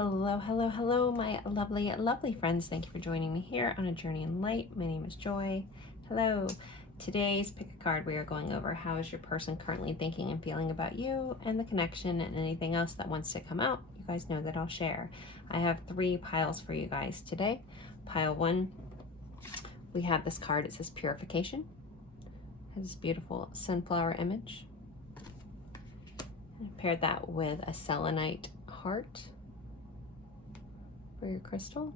Hello, hello, hello, my lovely, lovely friends. Thank you for joining me here on a journey in light. My name is Joy. Hello. Today's pick a card. We are going over how is your person currently thinking and feeling about you and the connection and anything else that wants to come out. You guys know that I'll share. I have 3 piles for you guys today. Pile 1, we have this card. It says Purification. It has this beautiful sunflower image. I paired that with a selenite heart for your crystal.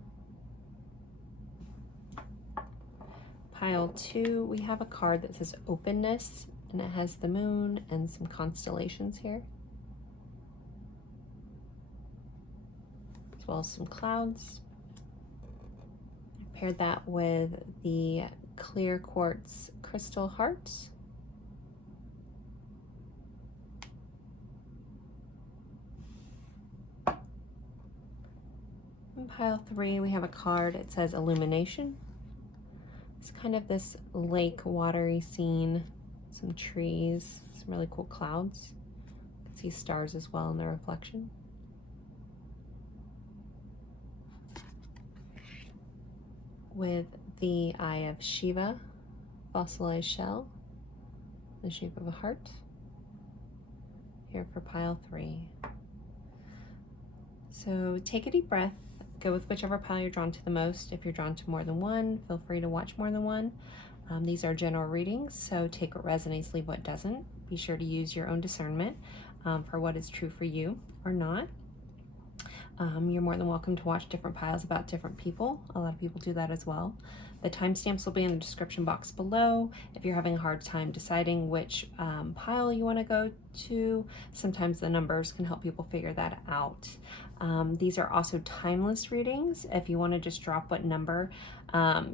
Pile 2, we have a card that says Openness, and it has the moon and some constellations here, as well as some clouds. I paired that with the clear quartz crystal hearts. In pile 3, we have a card. It says Illumination. It's kind of this lake watery scene, some trees, some really cool clouds. You can see stars as well in the reflection. With the Eye of Shiva, fossilized shell, the shape of a heart. Here for pile 3. So take a deep breath. Go with whichever pile you're drawn to the most. If you're drawn to more than one, feel free to watch more than one. These are general readings, so take what resonates, leave what doesn't. Be sure to use your own discernment for what is true for you or not. You're more than welcome to watch different piles about different people. A lot of people do that as well. The timestamps will be in the description box below. If you're having a hard time deciding which pile you want to go to, sometimes the numbers can help people figure that out. These are also timeless readings. If you want to just drop what number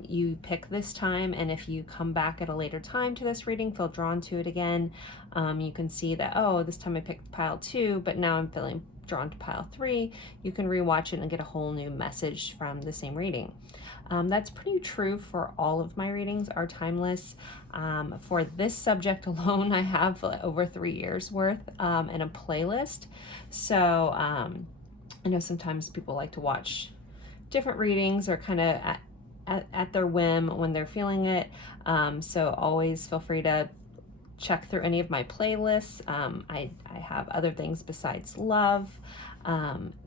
you pick this time, and if you come back at a later time to this reading, feel drawn to it again, you can see that, oh, this time I picked pile 2, but now I'm feeling drawn to pile 3. You can rewatch it and get a whole new message from the same reading. That's pretty true for all of my readings are timeless. For this subject alone, I have over 3 years worth in a playlist. So I know sometimes people like to watch different readings or kind of at their whim when they're feeling it. So always feel free to check through any of my playlists. I have other things besides love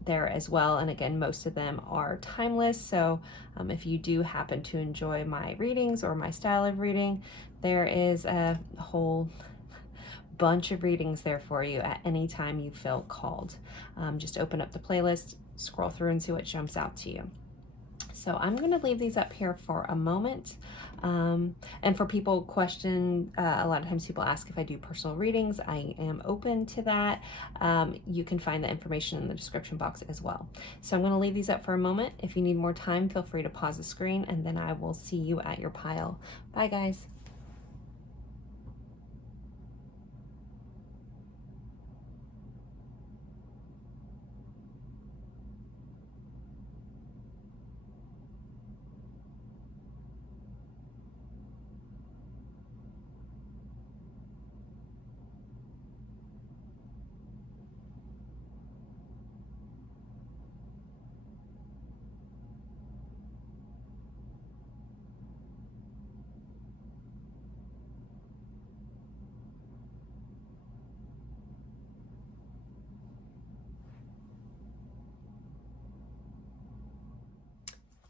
there as well. And again, most of them are timeless. So if you do happen to enjoy my readings or my style of reading, there is a whole bunch of readings there for you at any time you feel called. Just open up the playlist, scroll through and see what jumps out to you. So I'm going to leave these up here for a moment. And for people question, a lot of times people ask if I do personal readings. I am open to that. You can find the information in the description box as well. So I'm going to leave these up for a moment. If you need more time, feel free to pause the screen and then I will see you at your pile. Bye guys.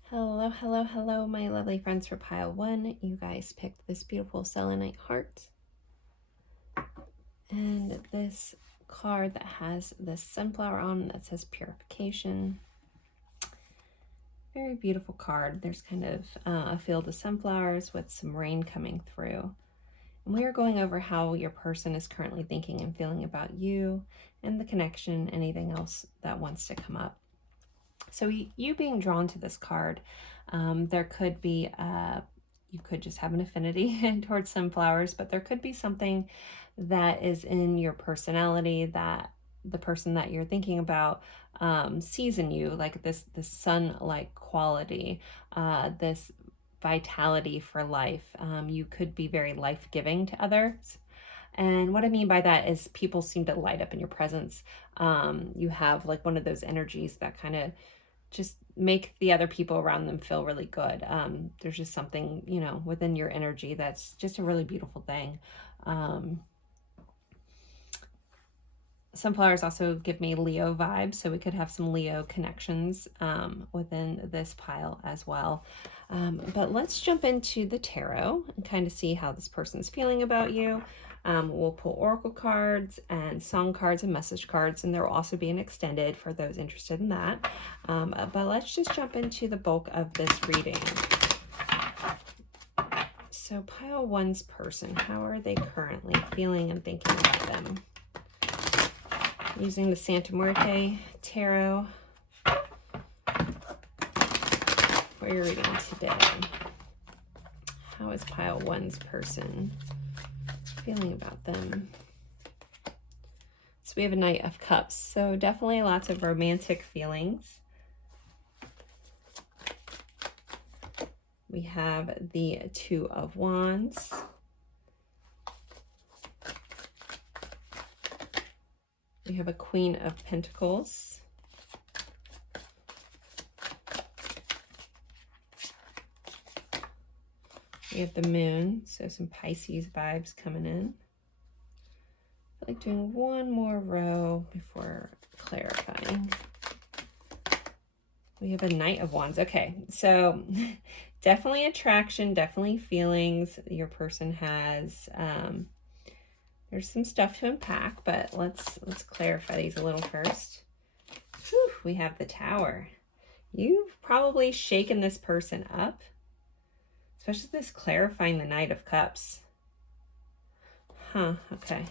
Hello, hello, hello, my lovely friends for pile 1. You guys picked this beautiful selenite heart and this card that has this sunflower on that says Purification. Very beautiful card. There's kind of a field of sunflowers with some rain coming through. And we are going over how your person is currently thinking and feeling about you and the connection, anything else that wants to come up. So you being drawn to this card, there could be, you could just have an affinity towards sunflowers, but there could be something that is in your personality that the person that you're thinking about sees in you, like this sun-like quality, this vitality for life. You could be very life-giving to others. And what I mean by that is people seem to light up in your presence. You have like one of those energies that kind of just make the other people around them feel really good. There's just something, you know, within your energy that's just a really beautiful thing. Some flowers also give me Leo vibes, so we could have some Leo connections within this pile as well. But let's jump into the tarot and kind of see how this person's feeling about you. We'll pull oracle cards and song cards and message cards, and they're also being extended for those interested in that. But let's just jump into the bulk of this reading. So pile one's person, how are they currently feeling and thinking about them? Using the Santa Muerte Tarot for your reading today. How is pile one's person feeling about them? So we have a Knight of Cups, so definitely lots of romantic feelings. We have the Two of Wands. We have a Queen of Pentacles. We have the Moon, so some Pisces vibes coming in. I feel like doing one more row before clarifying. We have a Knight of Wands. Okay, so definitely attraction, definitely feelings your person has. There's some stuff to unpack, but let's clarify these a little first. Whew, we have the Tower. You've probably shaken this person up, especially this clarifying the Knight of Cups. Huh, okay.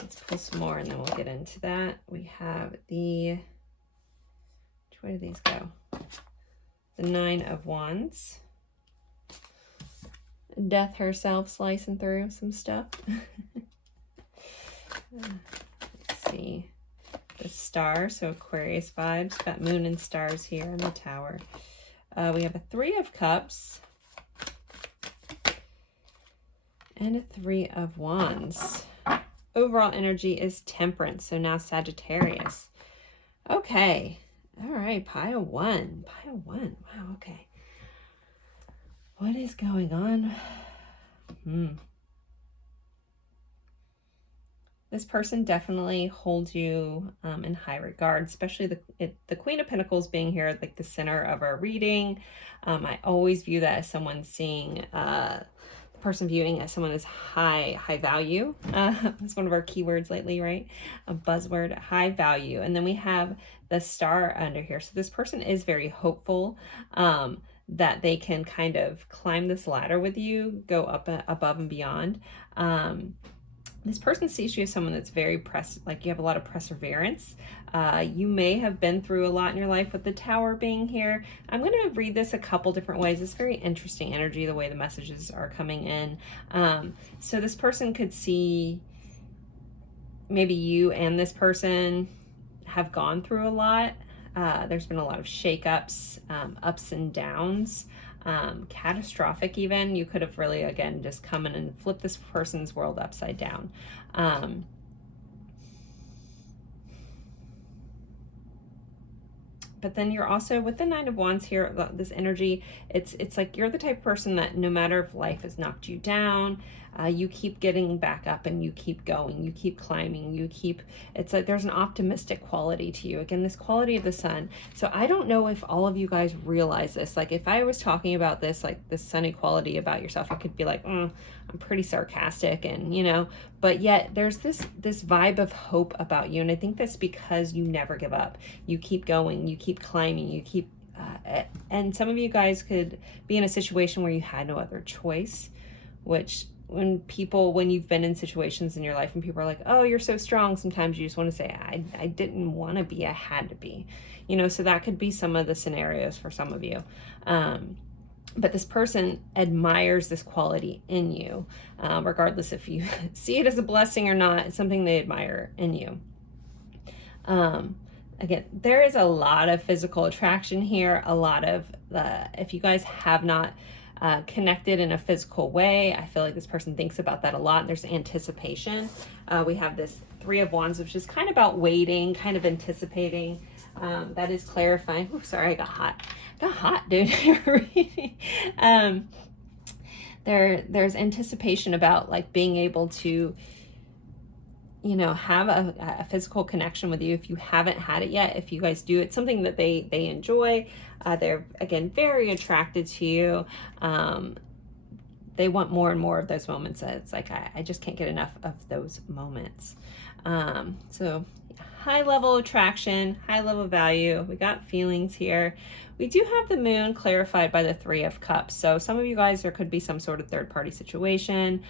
Let's pull some more and then we'll get into that. We have the, which way do these go? The Nine of Wands. Death herself slicing through some stuff. Let's see. The Star, so Aquarius vibes. Got Moon and stars here in the Tower. We have a Three of Cups. And a Three of Wands. Overall energy is Temperance, so now Sagittarius. Okay. All right, pile one. Pile one. Wow, okay. What is going on? This person definitely holds you in high regard, especially the Queen of Pentacles being here, like the center of our reading. I always view that as someone seeing, the person viewing as someone as high value. That's one of our keywords lately, right? A buzzword, high value. And then we have the Star under here. So this person is very hopeful. That they can kind of climb this ladder with you, go up above and beyond. This person sees you as someone that's very like you have a lot of perseverance. You may have been through a lot in your life with the Tower being here. I'm going to read this a couple different ways. It's very interesting energy, the way the messages are coming in. So this person could see maybe you and this person have gone through a lot. There's been a lot of shakeups, ups and downs, catastrophic even. You could have really, again, just come in and flipped this person's world upside down. But then you're also, with the Nine of Wands here, this energy, it's like you're the type of person that no matter if life has knocked you down, you keep getting back up and you keep going, you keep climbing, it's like there's an optimistic quality to you. Again, this quality of the sun. So I don't know if all of you guys realize this. Like if I was talking about this, like this sunny quality about yourself, I could be like, I'm pretty sarcastic and, you know, but yet there's this vibe of hope about you. And I think that's because you never give up. You keep going, you keep climbing, you keep, and some of you guys could be in a situation where you had no other choice, which when you've been in situations in your life and people are like, oh, you're so strong, sometimes you just want to say, I didn't want to be, I had to be, you know. So that could be some of the scenarios for some of you. But this person admires this quality in you, regardless if you see it as a blessing or not. It's something they admire in you. Again, there is a lot of physical attraction here, a lot of, if you guys have not connected in a physical way. I feel like this person thinks about that a lot, and there's anticipation. We have this Three of Wands, which is kind of about waiting, kind of anticipating. That is clarifying. Ooh, sorry, I got hot. Got hot, dude. There's anticipation about like being able to, you know, have a physical connection with you if you haven't had it yet. If you guys do, it's something that they enjoy. They're, again, very attracted to you. They want more and more of those moments. It's like, I just can't get enough of those moments. So high level attraction, high level value. We got feelings here. We do have the moon clarified by the Three of Cups. So some of you guys, there could be some sort of third party situation.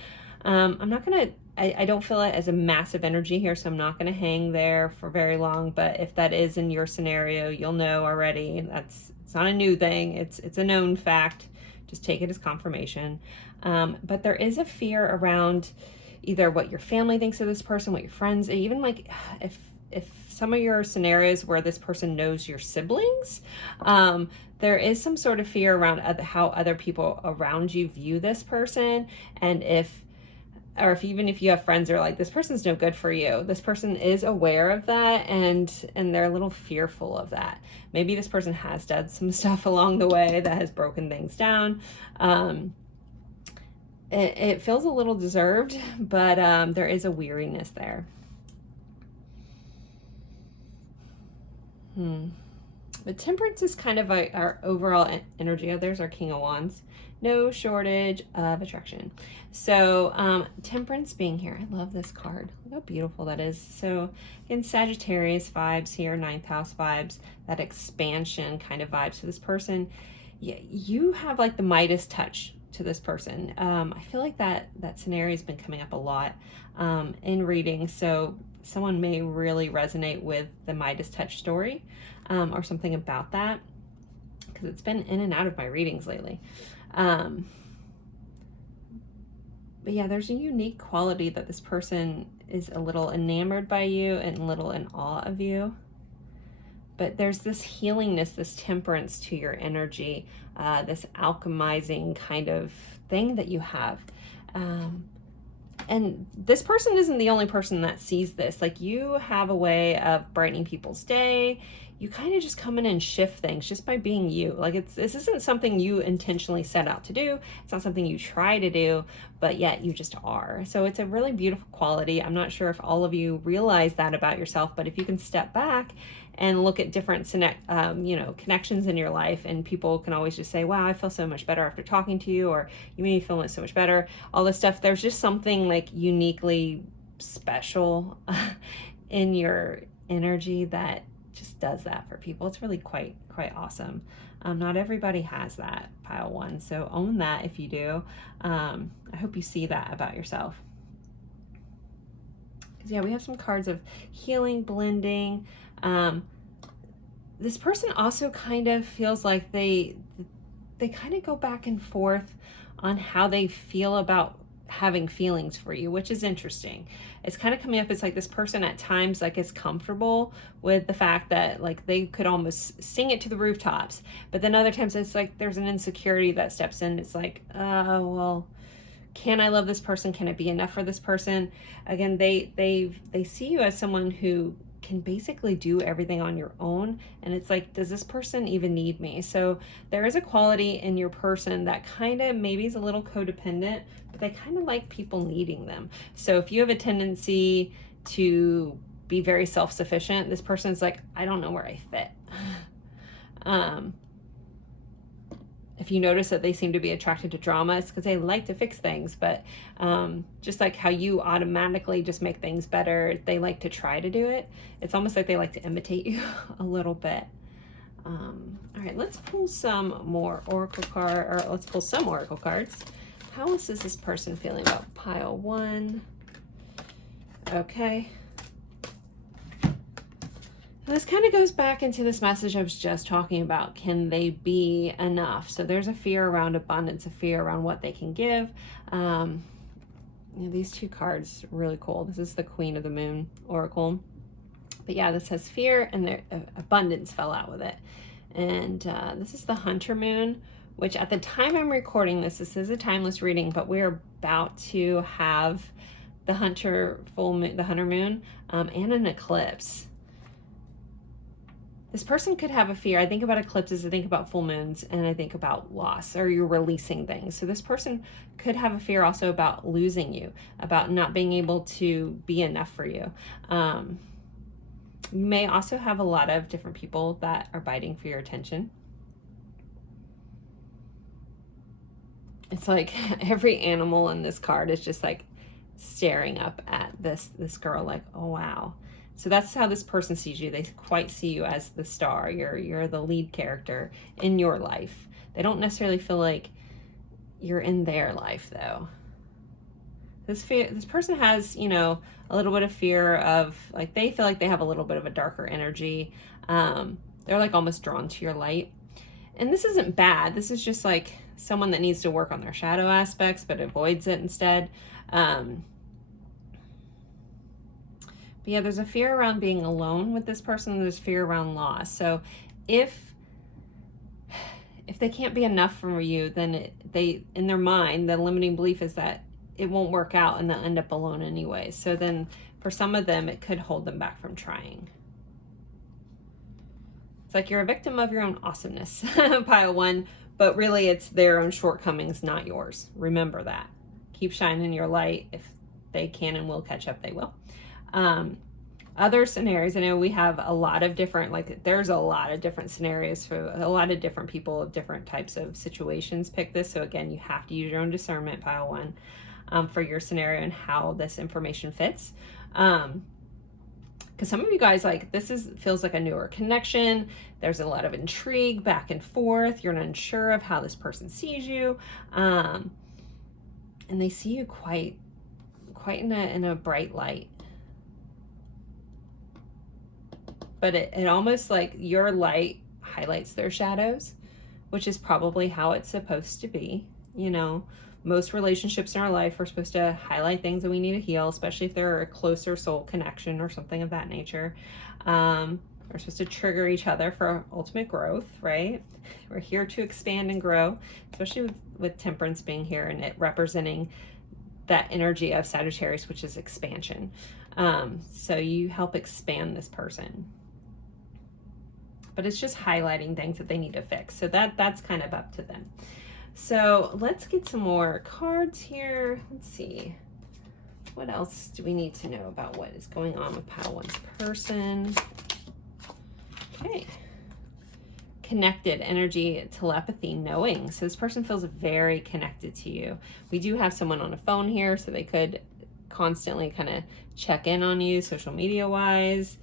I'm not going to, I don't feel it as a massive energy here, so I'm not going to hang there for very long. But if that is in your scenario, you'll know already. It's not a new thing. It's a known fact. Just take it as confirmation. But there is a fear around either what your family thinks of this person, what your friends, even like if some of your scenarios where this person knows your siblings, there is some sort of fear around how other people around you view this person. And even if you have friends that are like, this person's no good for you, this person is aware of that, and they're a little fearful of that. Maybe this person has done some stuff along the way that has broken things down. It feels a little deserved, but there is a weariness there. But Temperance is kind of our overall energy. Oh, there's our King of Wands. No shortage of attraction. So Temperance being here. I love this card. Look how beautiful that is. So again, Sagittarius vibes here, 9th house vibes, that expansion kind of vibe. So this person, you have like the Midas touch to this person. I feel like that scenario has been coming up a lot in reading. So someone may really resonate with the Midas touch story or something about that, because it's been in and out of my readings lately. But yeah, there's a unique quality that this person is a little enamored by you and a little in awe of you. But there's this healingness, this temperance to your energy, this alchemizing kind of thing that you have. And this person isn't the only person that sees this. Like, you have a way of brightening people's day. You kind of just come in and shift things just by being you. Like, this isn't something you intentionally set out to do. It's not something you try to do, but yet you just are. So it's a really beautiful quality. I'm not sure if all of you realize that about yourself, but if you can step back and look at different connections in your life, and people can always just say, wow, I feel so much better after talking to you, or you made me feel so much better, all this stuff. There's just something like uniquely special in your energy that just does that for people. It's really quite awesome. Not everybody has that, pile one, so own that if you do. I hope you see that about yourself. Because yeah, we have some cards of healing, blending. This person also kind of feels like they kind of go back and forth on how they feel about having feelings for you, which is interesting. It's kind of coming up. It's like this person at times like is comfortable with the fact that like they could almost sing it to the rooftops, but then other times it's like there's an insecurity that steps in. It's like, well, can I love this person? Can it be enough for this person? Again, they see you as someone who can basically do everything on your own, and it's like, does this person even need me? So there is a quality in your person that kind of maybe is a little codependent, but they kind of like people needing them. So if you have a tendency to be very self-sufficient, this person's like, I don't know where I fit. If you notice that they seem to be attracted to drama, it's because they like to fix things. But just like how you automatically just make things better, they like to try to do it. It's almost like they like to imitate you a little bit. All right, let's pull some more oracle let's pull some oracle cards. How is this person feeling about pile one? Okay. This kind of goes back into this message I was just talking about. Can they be enough? So there's a fear around abundance, a fear around what they can give. These two cards are really cool. This is the Queen of the Moon Oracle. But yeah, this has fear, and abundance fell out with it. And this is the Hunter Moon, which at the time I'm recording this, this is a timeless reading, but we're about to have the Hunter moon, and an eclipse. This person could have a fear. I think about eclipses, I think about full moons, and I think about loss, or you're releasing things. So this person could have a fear also about losing you, about not being able to be enough for you. You may also have a lot of different people that are biting for your attention. It's like every animal in this card is just like staring up at this girl like, oh wow. So that's how this person sees you. They quite see you as the star. You're the lead character in your life. They don't necessarily feel like you're in their life though. This person has, you know, a little bit of fear of, like, they feel like they have a little bit of a darker energy. They're like almost drawn to your light. And this isn't bad. This is just like someone that needs to work on their shadow aspects but avoids it instead. But yeah, there's a fear around being alone with this person. There's fear around loss. So if they can't be enough for you, then they, in their mind, the limiting belief is that it won't work out and they'll end up alone anyway. So then for some of them, it could hold them back from trying. It's like you're a victim of your own awesomeness, pile one, but really it's their own shortcomings, not yours. Remember that. Keep shining your light. If they can and will catch up, they will. Other scenarios, I know we have a lot of different, like there's a lot of different scenarios for a lot of different people of different types of situations pick this. So again, you have to use your own discernment, pile one, for your scenario and how this information fits. Because some of you guys, like, feels like a newer connection. There's a lot of intrigue back and forth. You're unsure of how this person sees you. And they see you quite in a bright light. But it almost like your light highlights their shadows, which is probably how it's supposed to be. You know, most relationships in our life are supposed to highlight things that we need to heal, especially if they're a closer soul connection or something of that nature. We're supposed to trigger each other for ultimate growth, right? We're here to expand and grow, especially with Temperance being here and it representing that energy of Sagittarius, which is expansion. So you help expand this person. But it's just highlighting things that they need to fix. So that's kind of up to them. So let's get some more cards here. Let's see. What else do we need to know about what is going on with pile one's person? Okay. Connected energy, telepathy, knowing. So this person feels very connected to you. We do have someone on the phone here, so they could constantly kind of check in on you social media wise.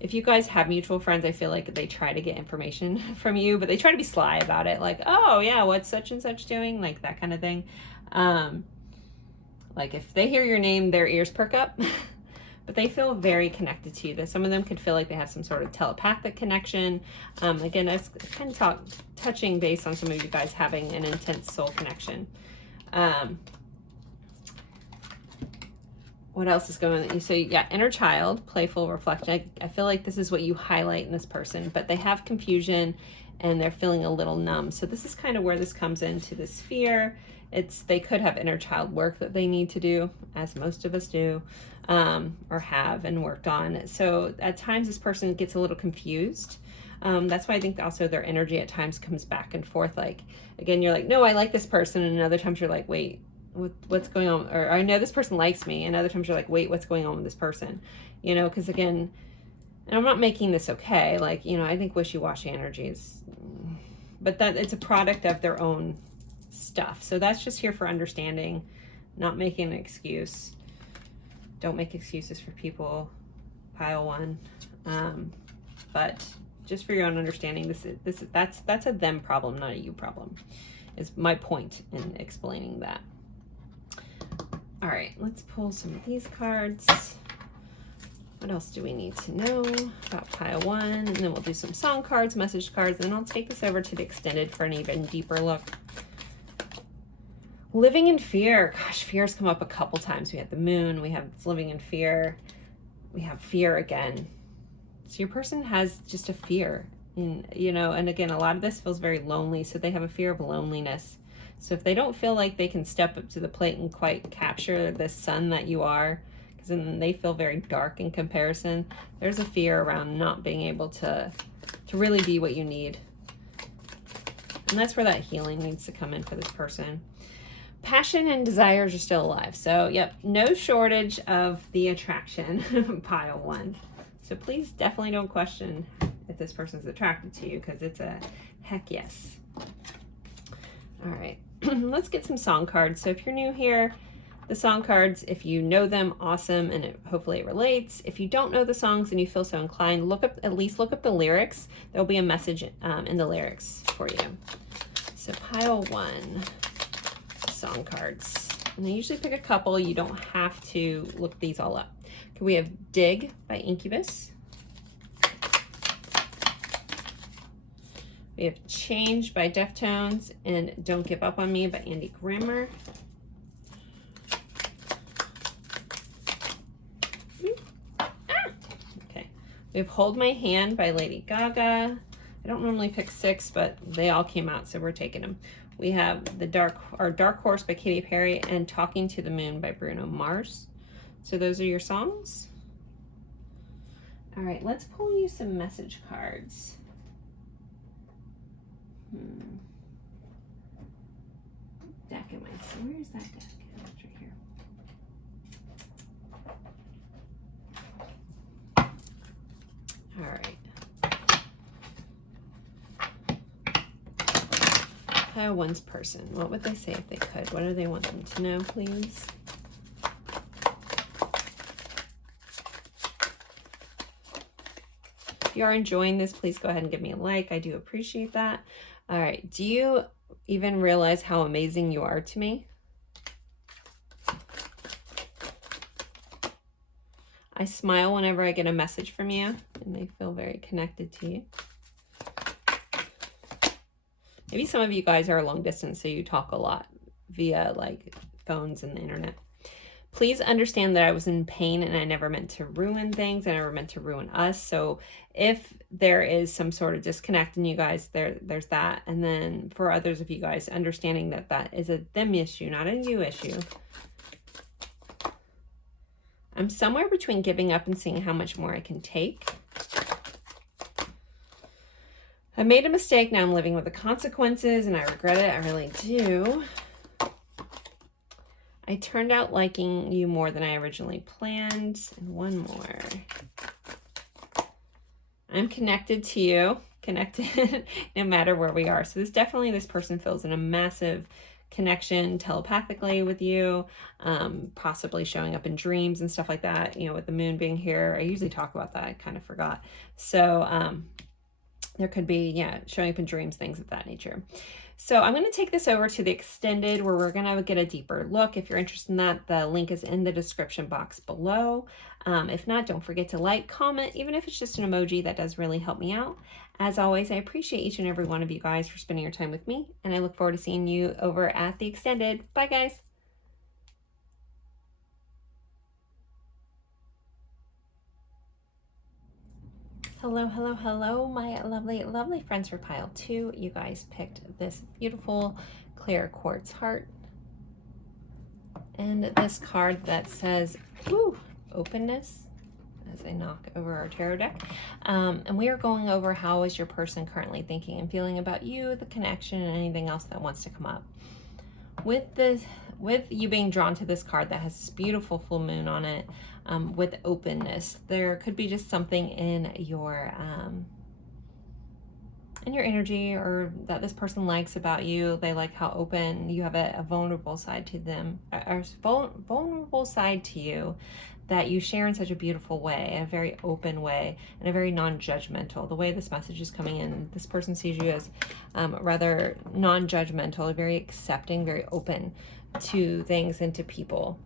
If you guys have mutual friends, I feel like they try to get information from you, but they try to be sly about it. Like, oh yeah, what's such and such doing? Like that kind of thing. Like if they hear your name, their ears perk up, but they feel very connected to you. Some of them could feel like they have some sort of telepathic connection. Again, that's kind of touching base on some of you guys having an intense soul connection. What else is going on? So yeah, inner child, playful, reflection. I feel like this is what you highlight in this person, but they have confusion and they're feeling a little numb. So this is kind of where this comes into this fear. They could have inner child work that they need to do, as most of us do, or have and worked on. So at times this person gets a little confused. That's why I think also their energy at times comes back and forth. Like, again, you're like, no, I like this person. And other times you're like, wait, what's going on? Or I know this person likes me. And other times you're like, wait, what's going on with this person? You know, because again, and I'm not making this okay. Like, you know, I think wishy-washy energies, but that it's a product of their own stuff. So that's just here for understanding, not making an excuse. Don't make excuses for people, pile one. But just for your own understanding, that's a them problem, not a you problem, is my point in explaining that. All right, let's pull some of these cards. What else do we need to know about pile one? And then we'll do some song cards, message cards, and then I'll take this over to the extended for an even deeper look. Living in fear. Gosh, fear's come up a couple times. We had the moon, we have living in fear, we have fear again. So your person has just a fear you know, and again, a lot of this feels very lonely, so they have a fear of loneliness. So if they don't feel like they can step up to the plate and quite capture the sun that you are, because then they feel very dark in comparison, there's a fear around not being able to really be what you need. And that's where that healing needs to come in for this person. Passion and desires are still alive. So, yep, no shortage of the attraction, pile 1. So please definitely don't question if this person's attracted to you, because it's a heck yes. All right, let's get some song cards. So if you're new here, the song cards, if you know them, awesome, and hopefully it relates. If you don't know the songs and you feel so inclined, at least look up the lyrics. There'll be a message in the lyrics for you. So pile 1, song cards. And I usually pick a couple. You don't have to look these all up. Okay, we have Dig by Incubus. We have Change by Deftones and Don't Give Up on Me by Andy Grammer. Okay, we have Hold My Hand by Lady Gaga. I don't normally pick 6, but they all came out, so we're taking them. We have Dark Horse by Katy Perry and Talking to the Moon by Bruno Mars. So those are your songs. All right, let's pull you some message cards. Deck am I? So where is that deck? It's right here. All right. Pile 1's person. What would they say if they could? What do they want them to know, please? If you are enjoying this, please go ahead and give me a like. I do appreciate that. All right. Do you even realize how amazing you are to me? I smile whenever I get a message from you, and I feel very connected to you. Maybe some of you guys are long distance, so you talk a lot via like phones and the internet. Please understand that I was in pain and I never meant to ruin things. I never meant to ruin us. So if there is some sort of disconnect in you guys, there's that. And then for others of you guys, understanding that that is a them issue, not a you issue. I'm somewhere between giving up and seeing how much more I can take. I made a mistake. Now I'm living with the consequences and I regret it. I really do. I turned out liking you more than I originally planned. And one more. I'm connected to you, connected no matter where we are. So this person feels in a massive connection telepathically with you, possibly showing up in dreams and stuff like that. You know, with the moon being here, I usually talk about that. I kind of forgot. So there could be, yeah, showing up in dreams, things of that nature. So I'm going to take this over to the extended where we're going to get a deeper look. If you're interested in that, the link is in the description box below. If not, don't forget to like, comment, even if it's just an emoji, that does really help me out. As always, I appreciate each and every one of you guys for spending your time with me, and I look forward to seeing you over at the extended. Bye, guys. Hello, hello, hello, my lovely, lovely friends for pile 2. You guys picked this beautiful clear quartz heart and this card that says, ooh, openness, as I knock over our tarot deck. And we are going over how is your person currently thinking and feeling about you, the connection, and anything else that wants to come up. With you being drawn to this card that has this beautiful full moon on it, with openness, there could be just something in your energy, or that this person likes about you. They like how open you have, a vulnerable side to them, a vulnerable side to you that you share in such a beautiful way, in a very open way, and a very non-judgmental. The way this message is coming in, this person sees you as rather non-judgmental, very accepting, very open to things and to people.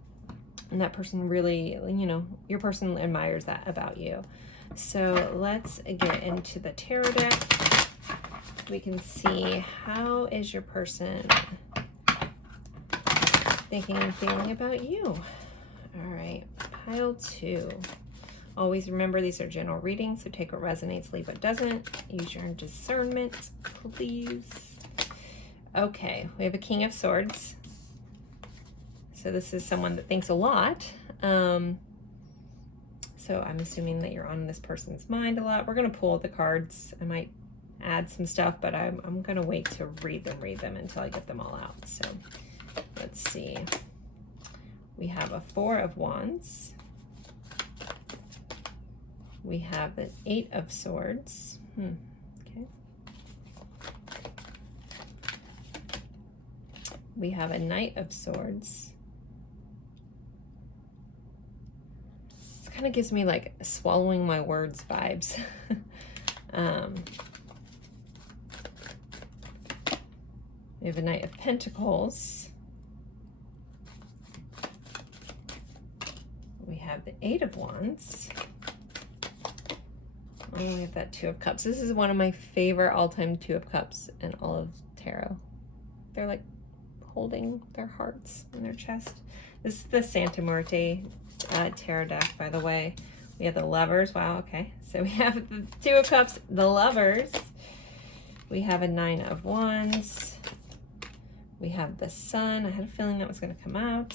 And that person really, you know, your person admires that about you. So let's get into the tarot deck. We can see, how is your person thinking and feeling about you? All right, pile 2. Always remember these are general readings, so take what resonates, leave what doesn't. Use your discernment, please. Okay, we have a King of Swords. So this is someone that thinks a lot. So I'm assuming that you're on this person's mind a lot. We're going to pull the cards. I might add some stuff, but I'm going to wait to read them until I get them all out. So let's see. We have a Four of Wands. We have the Eight of Swords. Okay. We have a Knight of Swords. This kind of gives me like swallowing my words vibes. We have a Knight of Pentacles. We have the Eight of Wands. Oh, we have that Two of Cups. This is one of my favorite all-time Two of Cups in all of tarot. They're like holding their hearts in their chest. This is the Santa Muerte tarot deck, by the way. We have the Lovers. Wow, okay. So we have the Two of Cups, the Lovers. We have a Nine of Wands. We have the Sun. I had a feeling that was going to come out.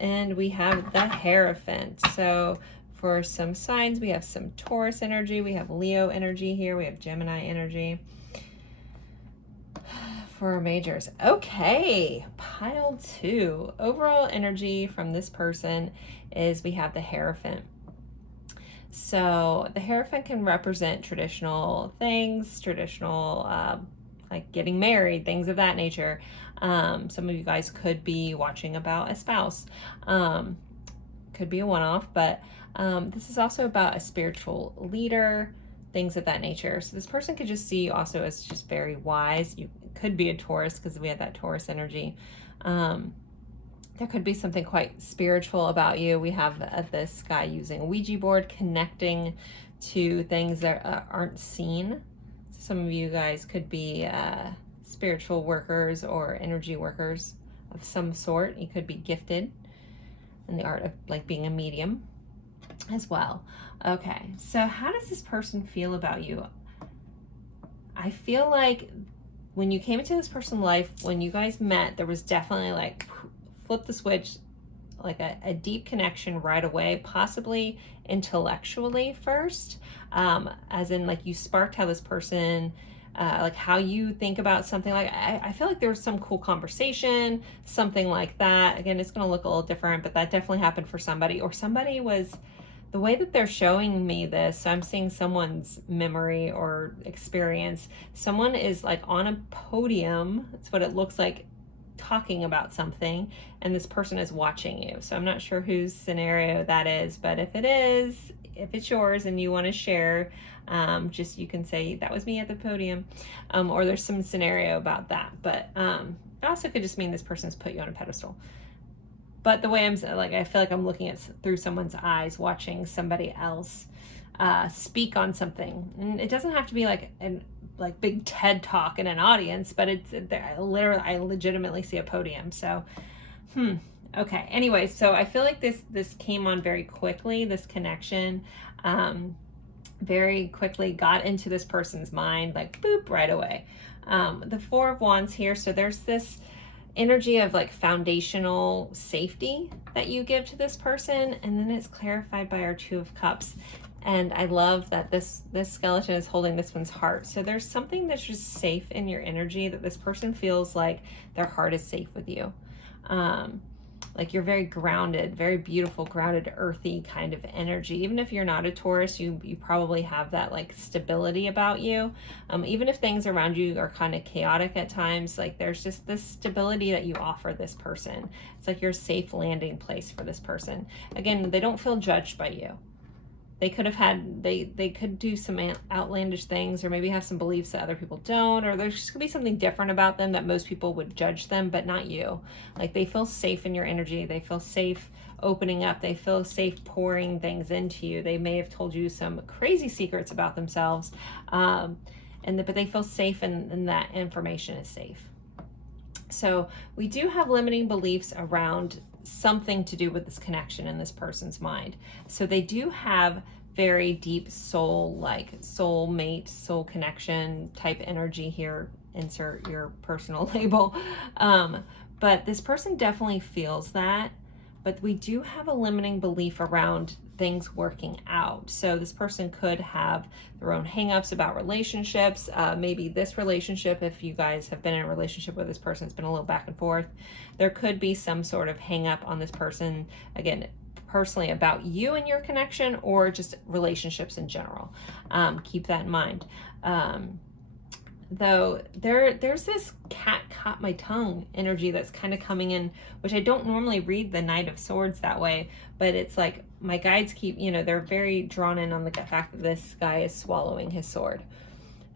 And we have the Hierophant. So for some signs, we have some Taurus energy. We have Leo energy here. We have Gemini energy. For our majors. Okay, pile 2. Overall energy from this person is we have the Hierophant. So the Hierophant can represent traditional things, traditional like getting married, things of that nature. Some of you guys could be watching about a spouse. Could be a one-off, but this is also about a spiritual leader, things of that nature. So this person could just see also as just very wise. You could be a Taurus because we have that Taurus energy. There could be something quite spiritual about you. We have this guy using a Ouija board, connecting to things that aren't seen. So some of you guys could be spiritual workers or energy workers of some sort. You could be gifted in the art of like being a medium as well. Okay, so how does this person feel about you? I feel like when you came into this person's life, when you guys met, there was definitely like flip the switch, like a deep connection right away, possibly intellectually first, as in like you sparked how this person like how you think about something. Like I feel like there was some cool conversation, something like that. Again, it's going to look a little different, but that definitely happened for somebody, or somebody was, the way that they're showing me this, so I'm seeing someone's memory or experience. Someone is like on a podium, that's what it looks like, talking about something, and this person is watching you. So I'm not sure whose scenario that is, but if it is, if it's yours and you want to share, just you can say that was me at the podium, or there's some scenario about that. But it also could just mean this person's put you on a pedestal. But the way I'm like, I feel like I'm looking at through someone's eyes, watching somebody else speak on something, and it doesn't have to be like an big TED talk in an audience, but it's I legitimately see a podium. So, okay. Anyway, so I feel like this came on very quickly. This connection, very quickly got into this person's mind, like boop, right away. The Four of Wands here. So there's this energy of like foundational safety that you give to this person, and then it's clarified by our Two of Cups. And I love that this skeleton is holding this one's heart. So there's something that's just safe in your energy, that this person feels like their heart is safe with you. Like you're very grounded, very beautiful, grounded, earthy kind of energy. Even if you're not a Taurus, you probably have that like stability about you. Even if things around you are kind of chaotic at times, like there's just this stability that you offer this person. It's like you're a safe landing place for this person. Again, they don't feel judged by you. They could have had, they could do some outlandish things, or maybe have some beliefs that other people don't, or there's just gonna be something different about them that most people would judge them, but not you. Like they feel safe in your energy. They feel safe opening up. They feel safe pouring things into you. They may have told you some crazy secrets about themselves, but they feel safe, and that information is safe. So we do have limiting beliefs around something to do with this connection in this person's mind. So they do have very deep soul, like soulmate, soul connection type energy here. Insert your personal label. But this person definitely feels that. But we do have a limiting belief around things working out. So this person could have their own hangups about relationships. Maybe this relationship, if you guys have been in a relationship with this person, it's been a little back and forth. There could be some sort of hang up on this person, again, personally about you and your connection, or just relationships in general. Keep that in mind. Though there's this cat caught my tongue energy that's kind of coming in, which I don't normally read the Knight of Swords that way, but it's like my guides keep, you know, they're very drawn in on the fact that this guy is swallowing his sword.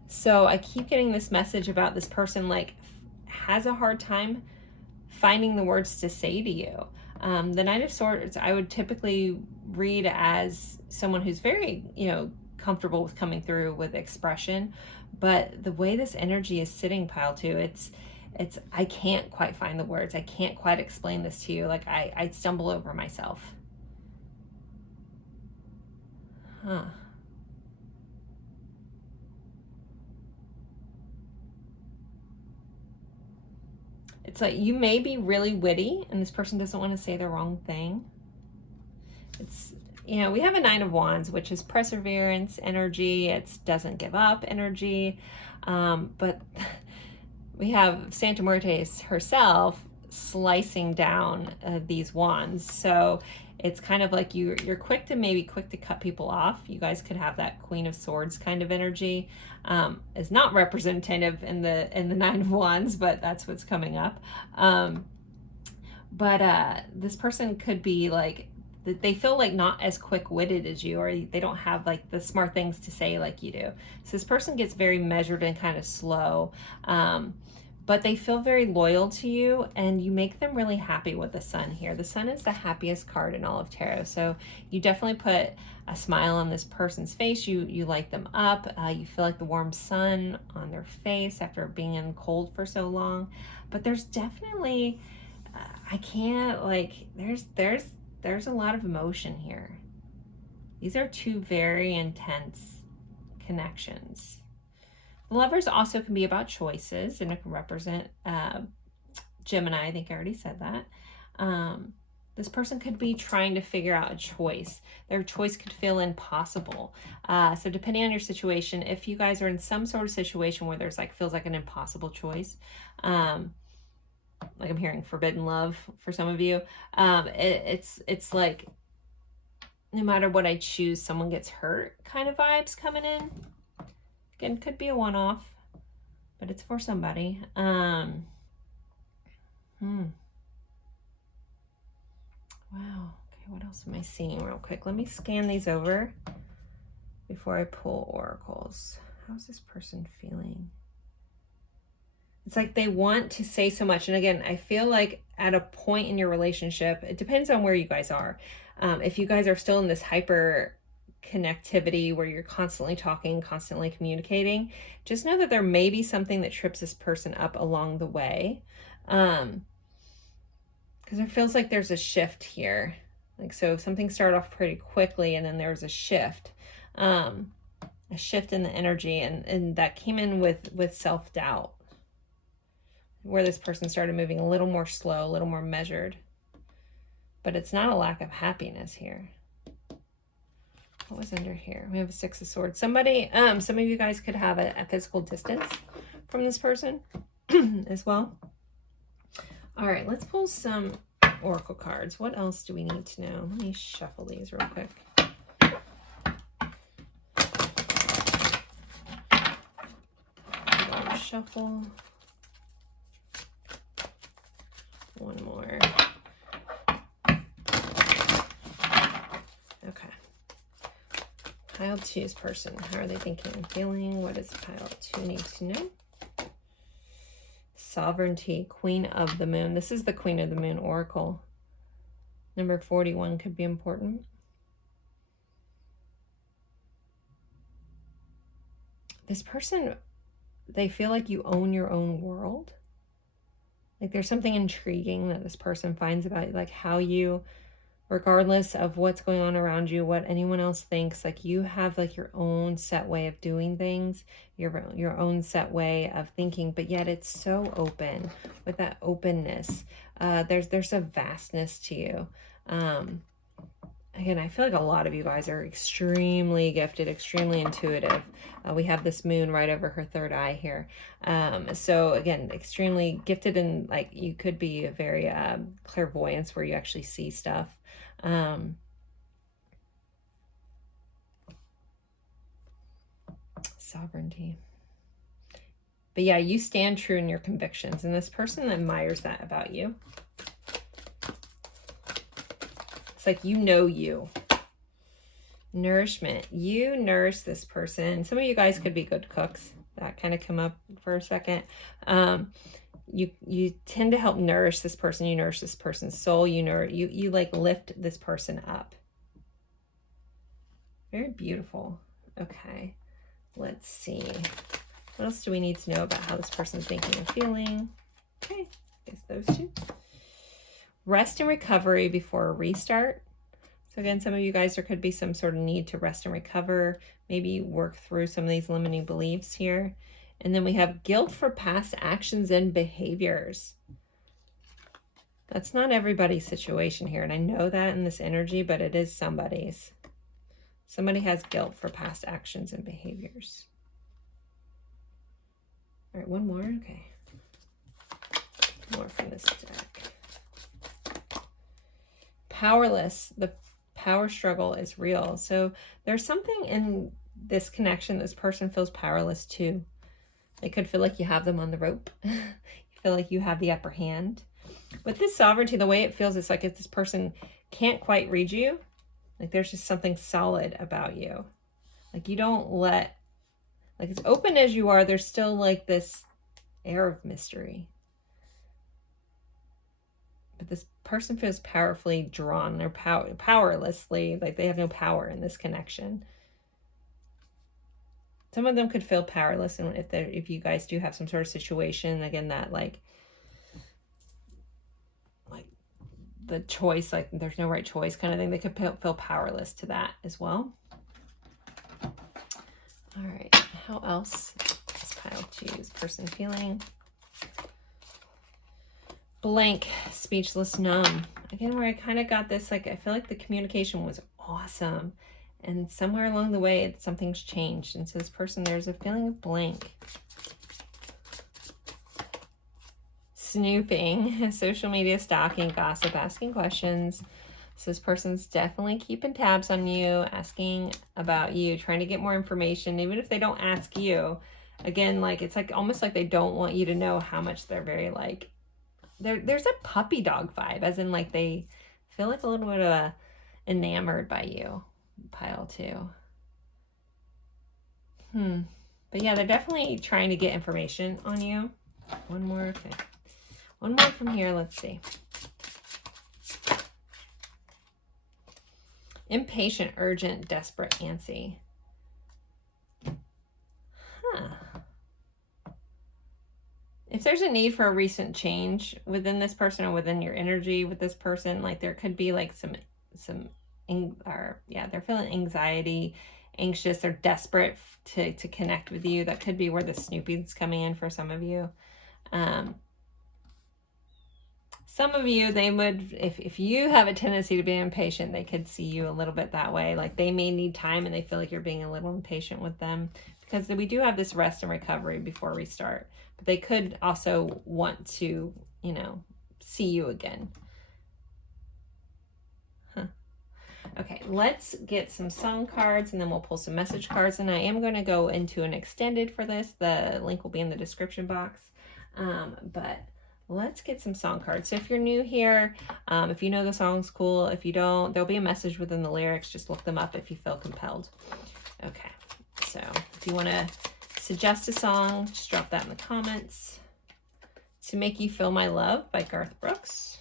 So I keep getting this message about this person like has a hard time finding the words to say to you. The Knight of Swords I would typically read as someone who's very, you know, comfortable with coming through with expression, but the way this energy is sitting, Pile 2, it's I can't quite find the words. I can't quite explain this to you. Like I stumble over myself. Huh. It's like you may be really witty and this person doesn't want to say the wrong thing. It's, you know, we have a Nine of Wands, which is perseverance energy. It's doesn't give up energy. But we have Santa Muerte herself slicing down these wands. So it's kind of like you're quick to cut people off. You guys could have that Queen of Swords kind of energy. Is not representative in the Nine of Wands, but that's what's coming up. But this person could be like, they feel like not as quick-witted as you, or they don't have like the smart things to say like you do. So this person gets very measured and kind of slow, but they feel very loyal to you, and you make them really happy with the Sun here. The Sun is the happiest card in all of tarot, so you definitely put a smile on this person's face. You light them up. You feel like the warm sun on their face after being in cold for so long. But there's definitely I can't, like, there's a lot of emotion here. These are two very intense connections. The Lovers also can be about choices, and it can represent Gemini. I think I already said that. This person could be trying to figure out a choice. Their choice could feel impossible. So depending on your situation, if you guys are in some sort of situation where there's like, feels like an impossible choice, like I'm hearing forbidden love for some of you, it's like no matter what I choose, someone gets hurt kind of vibes coming in. Again, could be a one-off, but it's for somebody. Wow. Okay, what else am I seeing real quick? Let me scan these over before I pull oracles. How's this person feeling? It's like they want to say so much. And again, I feel like at a point in your relationship, it depends on where you guys are. If you guys are still in this hyper connectivity where you're constantly talking, constantly communicating, just know that there may be something that trips this person up along the way. Because it feels like there's a shift here. Like, so something started off pretty quickly and then there's a shift in the energy, and that came in with self-doubt, where this person started moving a little more slow, a little more measured. But it's not a lack of happiness here. What was under here? We have a Six of Swords. Somebody, some of you guys could have a physical distance from this person as well. All right, let's pull some oracle cards. What else do we need to know? Let me shuffle these real quick. Shuffle. One more. Okay. Pile 2's person. How are they thinking and feeling? What does Pile 2 need to know? Sovereignty, Queen of the Moon. This is the Queen of the Moon Oracle. Number 41 could be important. This person, they feel like you own your own world. Like there's something intriguing that this person finds about like how you, regardless of what's going on around you, what anyone else thinks, like you have like your own set way of doing things, your own set way of thinking, but yet it's so open. With that openness, there's a vastness to you. Again, I feel like a lot of you guys are extremely gifted, extremely intuitive. We have this moon right over her third eye here. So again, extremely gifted, and like you could be a very clairvoyance where you actually see stuff. Sovereignty. But yeah, you stand true in your convictions, and this person admires that about you. It's like, you know, you. Nourishment. You nourish this person. Some of you guys could be good cooks. That kind of come up for a second. You tend to help nourish this person. You nourish this person's soul. You like lift this person up. Very beautiful. Okay. Let's see. What else do we need to know about how this person's thinking and feeling? Okay. I guess those two. Rest and recovery before a restart. So again, some of you guys, there could be some sort of need to rest and recover, maybe work through some of these limiting beliefs here. And then we have guilt for past actions and behaviors. That's not everybody's situation here, and I know that in this energy, but it is somebody's. Somebody has guilt for past actions and behaviors. All right, one more. Okay. More from this deck. Powerless. The power struggle is real. So there's something in this connection this person feels powerless too. They could feel like you have them on the rope. You feel like you have the upper hand. With this sovereignty, the way it feels, it's like if this person can't quite read you, like there's just something solid about you. Like you don't let, like as open as you are, there's still like this air of mystery. But this person feels powerfully drawn. They're powerlessly, like they have no power in this connection. Some of them could feel powerless, and if you guys do have some sort of situation, again, that like the choice, like there's no right choice kind of thing, they could feel powerless to that as well. All right, how else does pile choose? Person feeling blank, speechless, numb. Again, where I kind of got this, like I feel like the communication was awesome, and somewhere along the way something's changed, and so this person, there's a feeling of blank. Snooping, social media stalking, gossip, asking questions. So this person's definitely keeping tabs on you, asking about you, trying to get more information, even if they don't ask you. Again, like it's like almost like they don't want you to know how much they're very like, there's a puppy dog vibe, as in like they feel like a little bit of enamored by you. Pile two. But yeah, they're definitely trying to get information on you. One more, okay. One more from here, let's see. Impatient, urgent, desperate, antsy. If there's a need for a recent change within this person or within your energy with this person, like there could be like they're feeling anxiety, anxious, they're desperate to connect with you. That could be where the snooping's coming in for some of you. Some of you, they would, if you have a tendency to be impatient, they could see you a little bit that way. Like they may need time and they feel like you're being a little impatient with them, because we do have this rest and recovery before restart. But they could also want to, you know, see you again. Okay, let's get some song cards and then we'll pull some message cards. And I am going to go into an extended for this. The link will be in the description box. But let's get some song cards. So if you're new here, if you know the song's cool, if you don't, there'll be a message within the lyrics. Just look them up if you feel compelled. Okay, so if you want to suggest a song, just drop that in the comments. To Make You Feel My Love by Garth Brooks.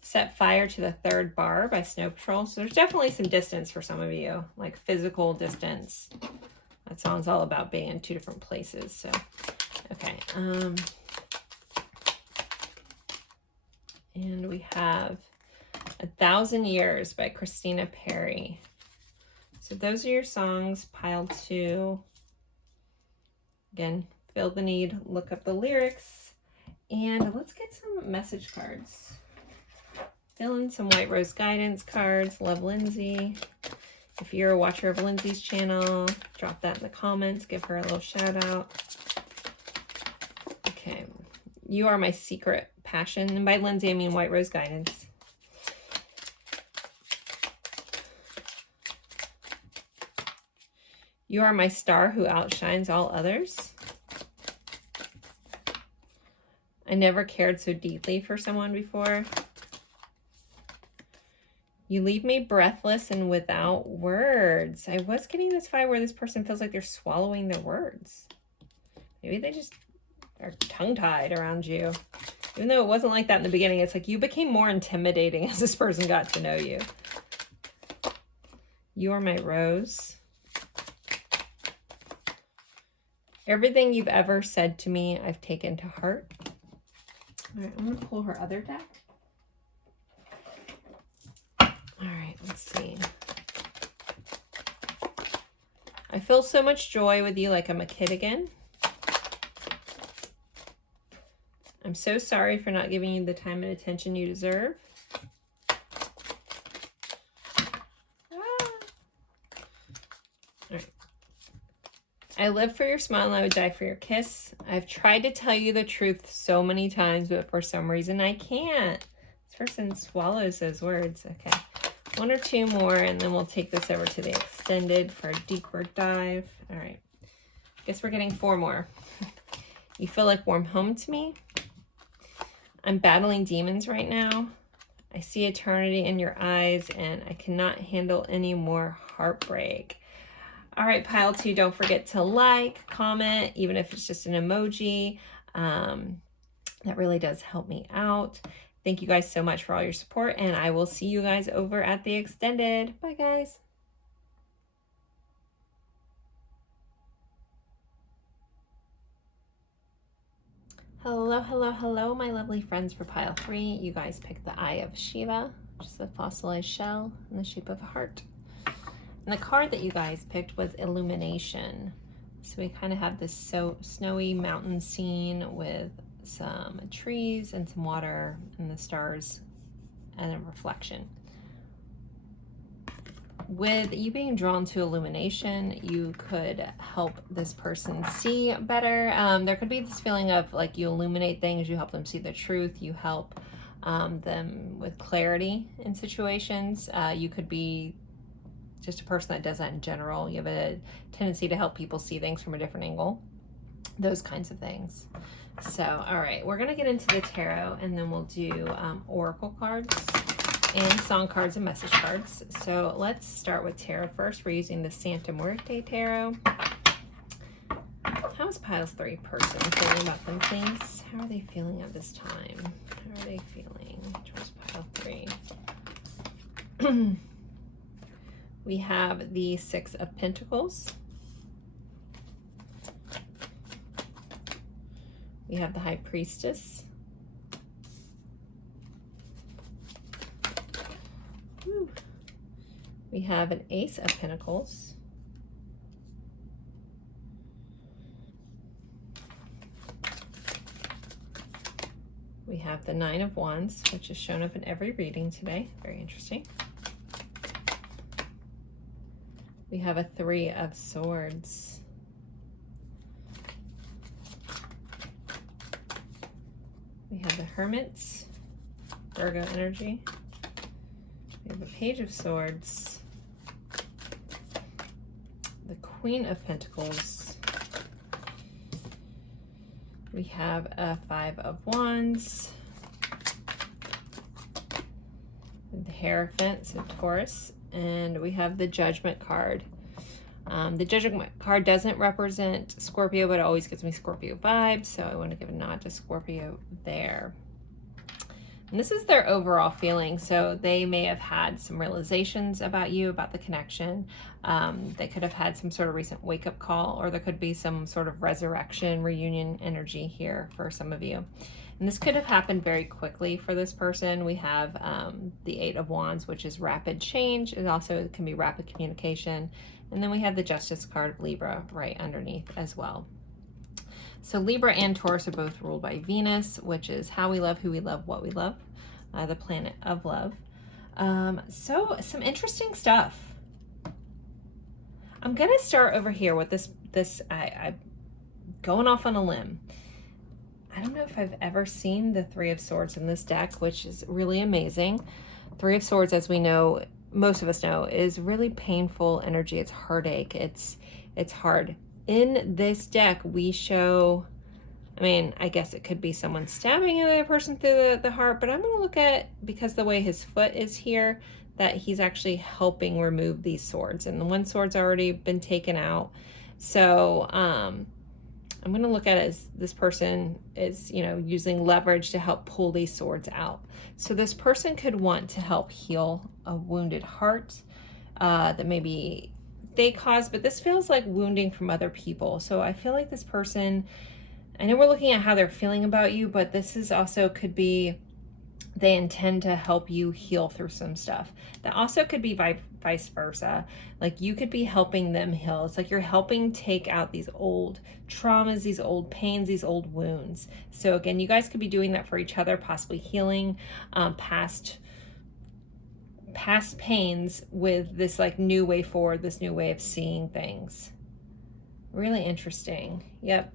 Set Fire to the Third Bar by Snow Patrol. So there's definitely some distance for some of you, like physical distance. That song's all about being in two different places. So, okay. And we have 1,000 Years by Christina Perry. So those are your songs, pile 2. Again, feel the need, look up the lyrics, and let's get some message cards. Fill in some White Rose guidance cards. Love Lindsay. If you're a watcher of Lindsay's channel, drop that in the comments. Give her a little shout out. Okay. You Are My Secret Passion. And by Lindsay, I mean White Rose guidance. You Are My Star Who Outshines All Others. I never cared so deeply for someone before. You leave me breathless and without words. I was getting this vibe where this person feels like they're swallowing their words. Maybe they just are tongue-tied around you. Even though it wasn't like that in the beginning, it's like you became more intimidating as this person got to know you. You Are My Rose. Everything you've ever said to me, I've taken to heart. All right, I'm going to pull her other deck. All right, let's see. I feel so much joy with you, like I'm a kid again. I'm so sorry for not giving you the time and attention you deserve. All right. I live for your smile and I would die for your kiss. I've tried to tell you the truth so many times, but for some reason I can't. This person swallows those words. Okay. 1 or 2 more, and then we'll take this over to the extended for a deeper dive. All right. Guess we're getting 4 more. You feel like warm home to me. I'm battling demons right now. I see eternity in your eyes, and I cannot handle any more heartbreak. All right, pile 2, don't forget to like, comment, even if it's just an emoji. That really does help me out. Thank you guys so much for all your support, and I will see you guys over at the extended. Bye, guys. Hello, hello, hello, my lovely friends for pile 3. You guys picked the Eye of Shiva, which is a fossilized shell in the shape of a heart. And the card that you guys picked was Illumination. So we kind of have this snowy mountain scene with some trees and some water and the stars and a reflection. With you being drawn to illumination, you could help this person see better. There could be this feeling of like you illuminate things, you help them see the truth, you help them with clarity in situations. You could be just a person that does that in general. You have a tendency to help people see things from a different angle, those kinds of things. So, all right, we're going to get into the tarot, and then we'll do oracle cards and song cards and message cards. So let's start with tarot first. We're using the Santa Muerte Tarot. How is pile 3 person feeling about them things? How are they feeling at this time? How are they feeling towards pile 3? We have the 6 of Pentacles. We have the High Priestess. Woo. We have an Ace of Pentacles. We have the 9 of Wands, which has shown up in every reading today. Very interesting. We have a 3 of Swords. We have the Hermits, Virgo energy. We have a Page of Swords, the Queen of Pentacles. We have a 5 of Wands, the Hierophant, so Taurus, and we have the Judgment card. The Judgment card doesn't represent Scorpio, but it always gives me Scorpio vibes, so I want to give a nod to Scorpio there. And this is their overall feeling. So they may have had some realizations about you, about the connection. They could have had some sort of recent wake-up call, or there could be some sort of resurrection, reunion energy here for some of you. And this could have happened very quickly for this person. We have the Eight of Wands, which is rapid change. It also can be rapid communication. And then we have the Justice card of Libra right underneath as well. So Libra and Taurus are both ruled by Venus, which is how we love, who we love, what we love, the planet of love. So some interesting stuff. I'm going to start over here with I'm going off on a limb. I don't know if I've ever seen the Three of Swords in this deck, which is really amazing. Three of Swords, as we know, most of us know, is really painful energy. It's heartache. It's hard. In this deck, we show, I mean, I guess it could be someone stabbing another person through the heart, but I'm going to look at, because the way his foot is here, that he's actually helping remove these swords. And the one sword's already been taken out. So I'm going to look at it as this person is, you know, using leverage to help pull these swords out. So this person could want to help heal a wounded heart that maybe they caused, but this feels like wounding from other people. So I feel like this person, I know we're looking at how they're feeling about you, but this is also could be they intend to help you heal through some stuff. That also could be vice versa. Like you could be helping them heal. It's like you're helping take out these old traumas, these old pains, these old wounds. So again, you guys could be doing that for each other, possibly healing past pains with this like new way forward, this new way of seeing things. Really interesting. Yep,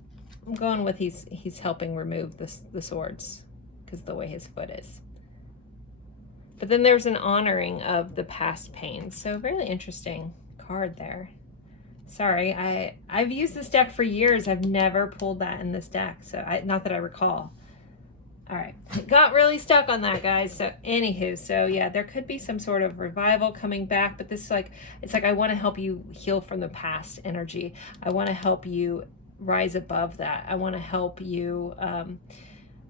I'm going with he's helping remove the swords because of the way his foot is. But then there's an honoring of the past pains. So really interesting card there. Sorry, I've used this deck for years. I've never pulled that in this deck. So not that I recall. All right, got really stuck on that, guys. So anywho, so yeah, there could be some sort of revival coming back, but this it's like I want to help you heal from the past energy. I want to help you rise above that. I want to help you.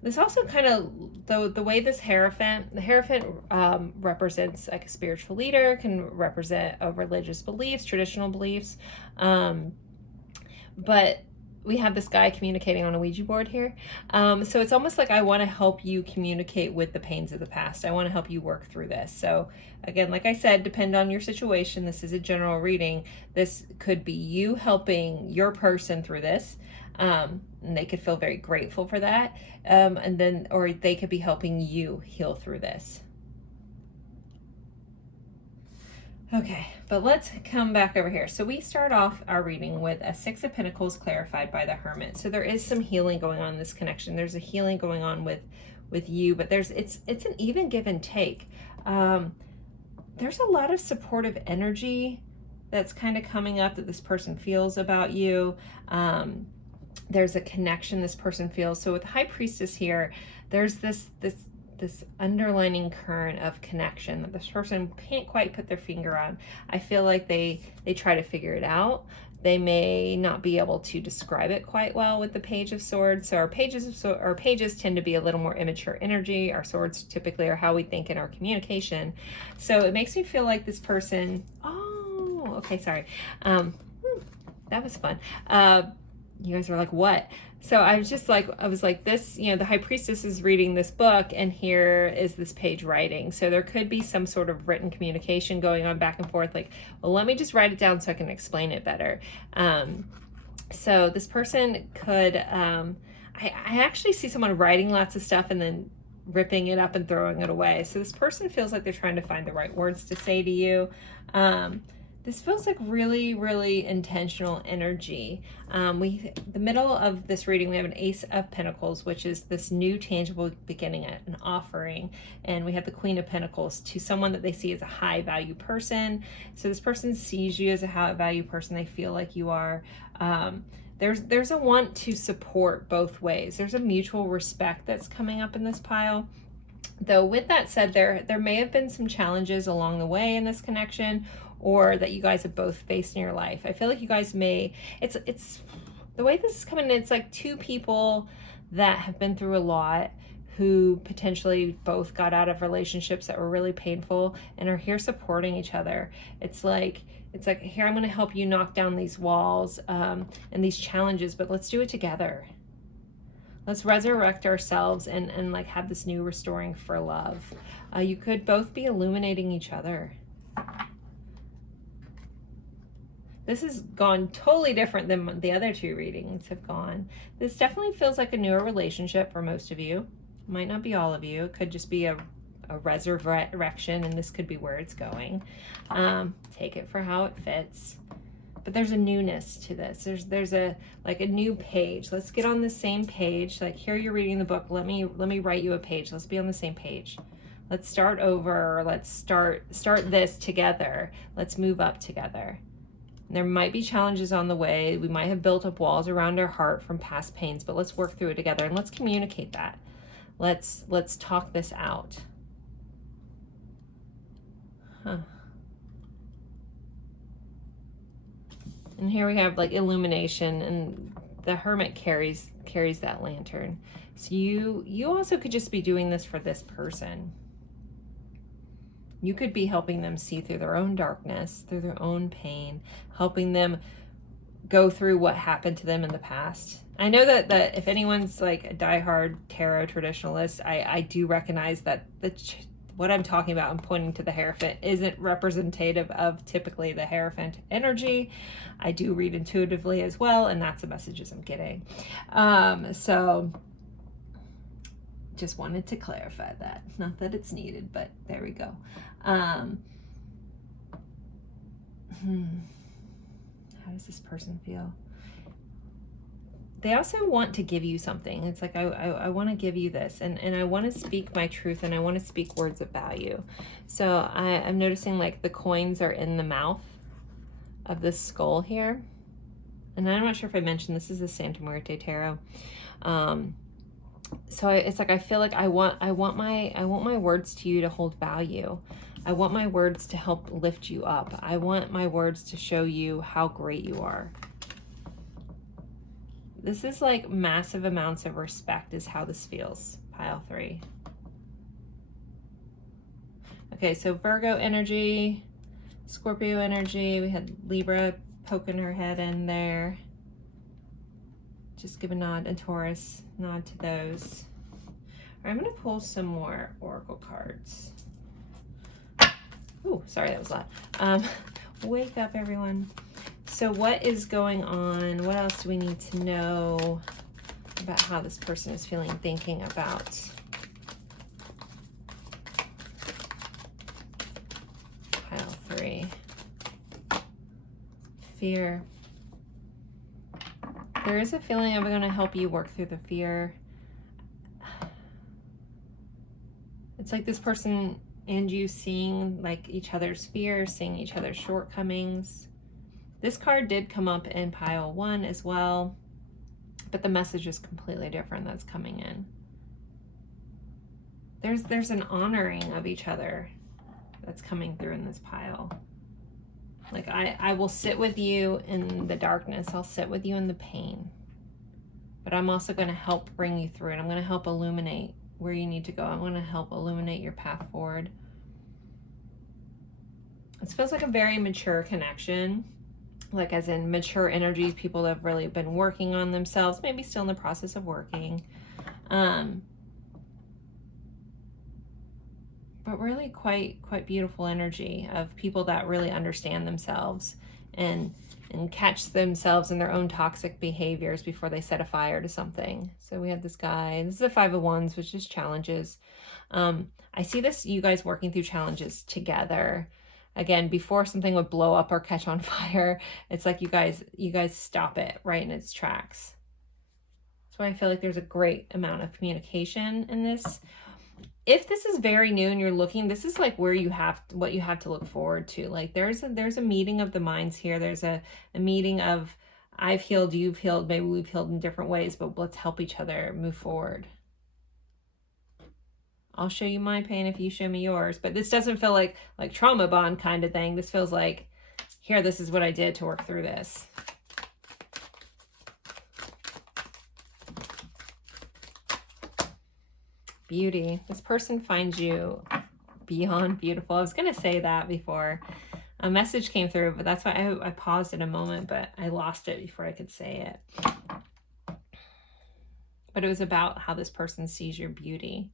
This also kind of, the way the Hierophant represents like a spiritual leader, can represent religious beliefs, traditional beliefs, but we have this guy communicating on a Ouija board here. So it's almost like I want to help you communicate with the pains of the past. I want to help you work through this. So again, like I said, depend on your situation. This is a general reading. This could be you helping your person through this. And they could feel very grateful for that. Or they could be helping you heal through this. Okay, but let's come back over here. So we start off our reading with a Six of Pentacles clarified by the Hermit. So there is some healing going on in this connection. There's a healing going on with you, but it's an even give and take. There's a lot of supportive energy that's kind of coming up that this person feels about you. There's a connection this person feels. So with the High Priestess here, there's this underlining current of connection that this person can't quite put their finger on. I feel like they try to figure it out. They may not be able to describe it quite well with the Page of Swords. So our pages tend to be a little more immature energy. Our swords typically are how we think in our communication. So it makes me feel like this person, oh, okay, sorry. That was fun. You guys are like, what? So I was like this, you know, the High Priestess is reading this book and here is this page writing. So there could be some sort of written communication going on back and forth. Like, well, let me just write it down so I can explain it better. So this person could, I actually see someone writing lots of stuff and then ripping it up and throwing it away. So this person feels like they're trying to find the right words to say to you. This feels like really, really intentional energy. The middle of this reading, we have an Ace of Pentacles, which is this new tangible beginning, an offering. And we have the Queen of Pentacles to someone that they see as a high value person. So this person sees you as a high value person. They feel like you are. There's a want to support both ways. There's a mutual respect that's coming up in this pile. Though with that said, there may have been some challenges along the way in this connection, or that you guys have both faced in your life. I feel like you guys it's the way this is coming in, it's like two people that have been through a lot who potentially both got out of relationships that were really painful and are here supporting each other. It's like, here, I'm going to help you knock down these walls and these challenges, but let's do it together. Let's resurrect ourselves and like have this new restoring for love. You could both be illuminating each other. This has gone totally different than the other two readings have gone. This definitely feels like a newer relationship for most of you. Might not be all of you. It could just be a resurrection, and this could be where it's going. Take it for how it fits. But there's a newness to this. There's a like a new page. Let's get on the same page. Like, here you're reading the book. Let me write you a page. Let's be on the same page. Let's start over. Let's start this together. Let's move up together. There might be challenges on the way. We might have built up walls around our heart from past pains, but let's work through it together and let's communicate that. Let's talk this out. And here we have like illumination, and the Hermit carries that lantern. So you also could just be doing this for this person. You could be helping them see through their own darkness, through their own pain, helping them go through what happened to them in the past. I know that if anyone's like a diehard tarot traditionalist, I do recognize that what I'm talking about and pointing to the Hierophant isn't representative of typically the Hierophant energy. I do read intuitively as well, and that's the messages I'm getting. So just wanted to clarify that. Not that it's needed, but there we go. How does this person feel? They also want to give you something. It's like, I want to give you this, and I want to speak my truth, and I want to speak words of value. So I'm noticing like the coins are in the mouth of this skull here. And I'm not sure if I mentioned, this is the Santa Muerte Tarot. So it's like, I feel like I want my words to you to hold value. I want my words to help lift you up. I want my words to show you how great you are. This is like massive amounts of respect is how this feels, pile 3. Okay, so Virgo energy, Scorpio energy. We had Libra poking her head in there. Just give a nod, and Taurus, nod to those. All right, I'm gonna pull some more Oracle cards. Ooh, sorry, that was loud. Wake up, everyone. So what is going on? What else do we need to know about how this person is feeling, thinking about? Pile 3. Fear. There is a feeling I'm going to help you work through the fear. It's like this person and you seeing like each other's fears, seeing each other's shortcomings. This card did come up in pile 1 as well, but the message is completely different that's coming in. There's an honoring of each other that's coming through in this pile. Like, I will sit with you in the darkness. I'll sit with you in the pain. But I'm also going to help bring you through it. I'm going to help illuminate where you need to go. I'm going to help illuminate your path forward. This feels like a very mature connection. Like, as in mature energies, people that have really been working on themselves, maybe still in the process of working. But really quite beautiful energy of people that really understand themselves and catch themselves in their own toxic behaviors before they set a fire to something. So we have this guy. This is a 5 of Wands, which is challenges. I see this, you guys working through challenges together. Again, before something would blow up or catch on fire, it's like you guys stop it right in its tracks. That's why I feel like there's a great amount of communication in this. If this is very new and you're looking, this is like where what you have to look forward to. Like, there's a meeting of the minds here. There's a meeting of, I've healed, you've healed, maybe we've healed in different ways, but let's help each other move forward. I'll show you my pain if you show me yours. But this doesn't feel like trauma bond kind of thing. This feels like, here, this is what I did to work through this. Beauty. This person finds you beyond beautiful. I was going to say that before a message came through, but that's why I paused in a moment, but I lost it before I could say it. But it was about how this person sees your beauty.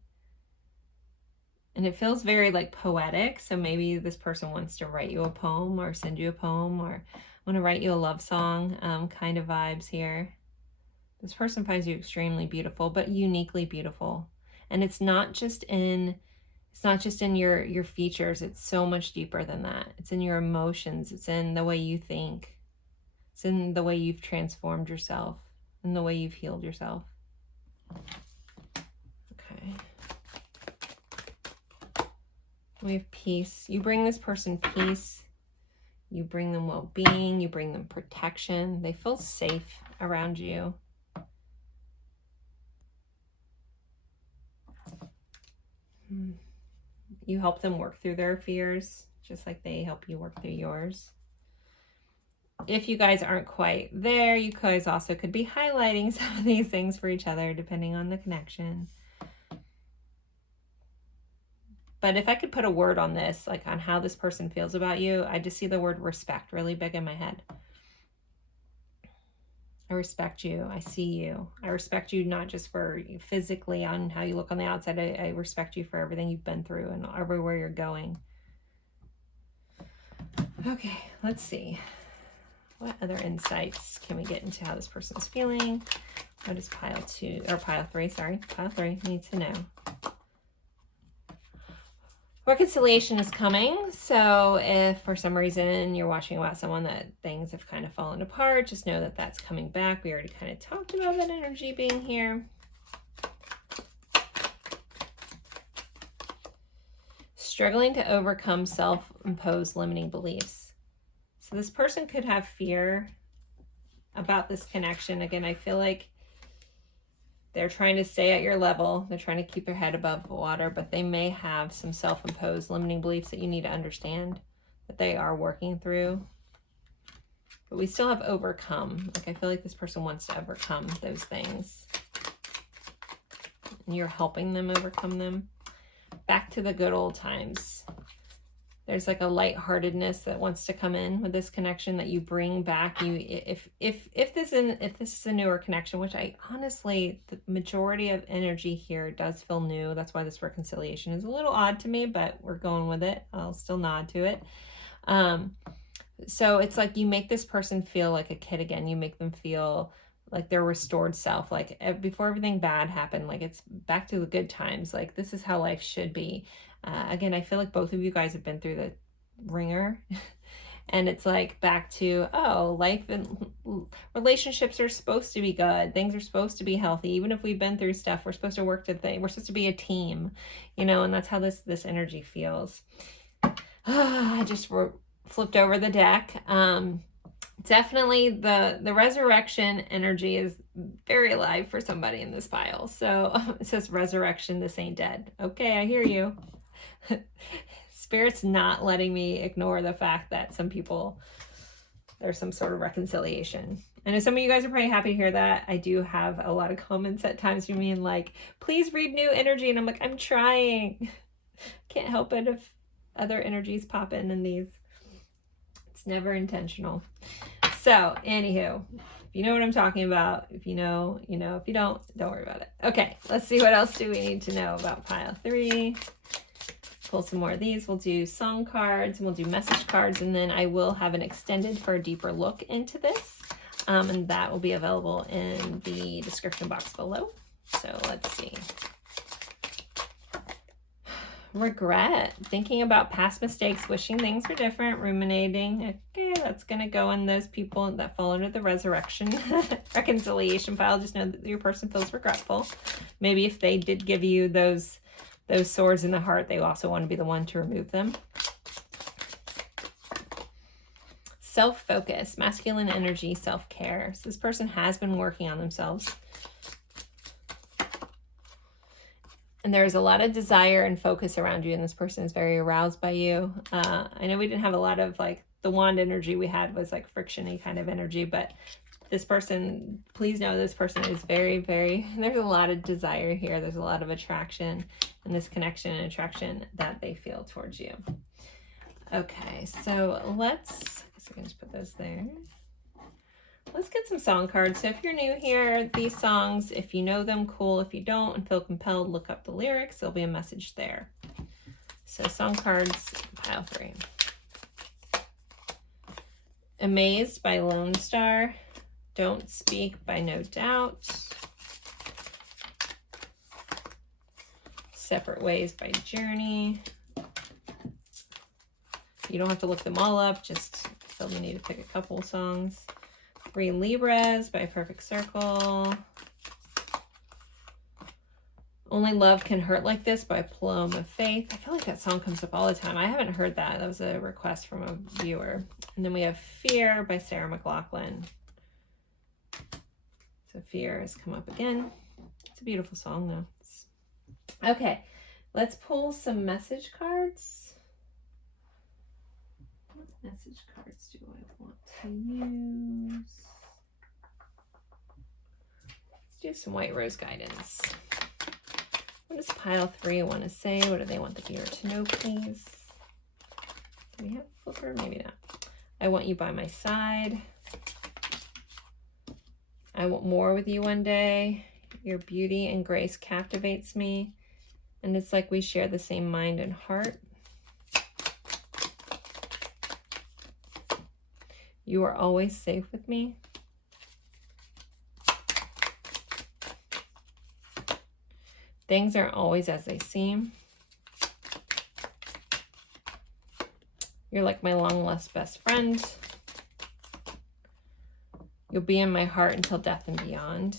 And it feels very like poetic. So maybe this person wants to write you a poem or send you a poem or want to write you a love song kind of vibes here. This person finds you extremely beautiful, but uniquely beautiful. And it's not just in your features. It's so much deeper than that. It's in your emotions. It's in the way you think. It's in the way you've transformed yourself and the way you've healed yourself. Okay. We have peace. You bring this person peace. You bring them well-being. You bring them protection. They feel safe around you. You help them work through their fears, just like they help you work through yours. If you guys aren't quite there, you guys also could be highlighting some of these things for each other, depending on the connection. But if I could put a word on this, like on how this person feels about you, I just see the word respect really big in my head. I respect you. I see you. I respect you not just for physically on how you look on the outside. I respect you for everything you've been through and everywhere you're going. Okay, let's see. What other insights can we get into how this person's feeling? What does pile 3 needs to know? Reconciliation is coming. So if for some reason you're watching about someone that things have kind of fallen apart, just know that that's coming back. We already kind of talked about that energy being here. Struggling to overcome self-imposed limiting beliefs. So this person could have fear about this connection. Again, I feel like they're trying to stay at your level. They're trying to keep their head above water, but they may have some self-imposed limiting beliefs that you need to understand that they are working through. But we still have overcome. Like I feel like this person wants to overcome those things. And you're helping them overcome them. Back to the good old times. There's like a lightheartedness that wants to come in with this connection that you bring back. If this is a newer connection, which I honestly, the majority of energy here does feel new. That's why this reconciliation is a little odd to me, but we're going with it. I'll still nod to it. So it's like you make this person feel like a kid again. You make them feel like their restored self, like before everything bad happened, like it's back to the good times. Like this is how life should be. Again, I feel like both of you guys have been through the ringer and it's like back to, oh, life and relationships are supposed to be good. Things are supposed to be healthy. We've been through stuff, we're supposed to work to things. We're supposed to be a team, and that's how this energy feels. I just flipped over the deck. Definitely the resurrection energy is very alive for somebody in this pile. So it says resurrection, this ain't dead. Okay, I hear you. Spirit's not letting me ignore the fact that some people, there's some sort of reconciliation. I know some of you guys are probably happy to hear that. I do have a lot of comments at times from me and like, please read new energy. And I'm like, I'm trying. Can't help it if other energies pop in these. It's never intentional. So, anywho, if you know what I'm talking about, if you know, if you don't worry about it. Okay, let's see what else do we need to know about pile 3. Pull some more of these. We'll do song cards, and we'll do message cards, and then I will have an extended for a deeper look into this, and that will be available in the description box below. So, let's see. Regret, thinking about past mistakes, wishing things were different, ruminating. Okay, that's going to go in those people that fall under the resurrection reconciliation pile. Just know that your person feels regretful. Maybe if they did give you those swords in the heart, they also want to be the one to remove them. Self-focus, masculine energy, self-care. So this person has been working on themselves. And there's a lot of desire and focus around you, and this person is very aroused by you. I know we didn't have a lot of like the wand energy we had was like friction-y kind of energy, but This person, please know this person is very, very, there's a lot of desire here. There's a lot of attraction and this connection and attraction that they feel towards you. Okay, so let's, I guess I can just put those there. Let's get some song cards. So if you're new here, these songs, if you know them, cool. If you don't and feel compelled, look up the lyrics. There'll be a message there. So song cards, pile 3. Amazed by Lone Star. Don't Speak by No Doubt. Separate Ways by Journey. You don't have to look them all up, just feel the need to pick a couple songs. 3 Libras by Perfect Circle. Only Love Can Hurt Like This by Plum of Faith. I feel like that song comes up all the time. I haven't heard that. That was a request from a viewer. And then we have Fear by Sarah McLachlan. So Fear has come up again. It's a beautiful song though. Okay, let's pull some message cards. What message cards do I want to use? Let's do some White Rose guidance. What does pile 3 want to say? What do they want the viewer to know, please? Do we have a flipper? Maybe not. I want you by my side. I want more with you one day. Your beauty and grace captivates me. And it's like we share the same mind and heart. You are always safe with me. Things aren't always as they seem. You're like my long lost best friend. You'll be in my heart until death and beyond.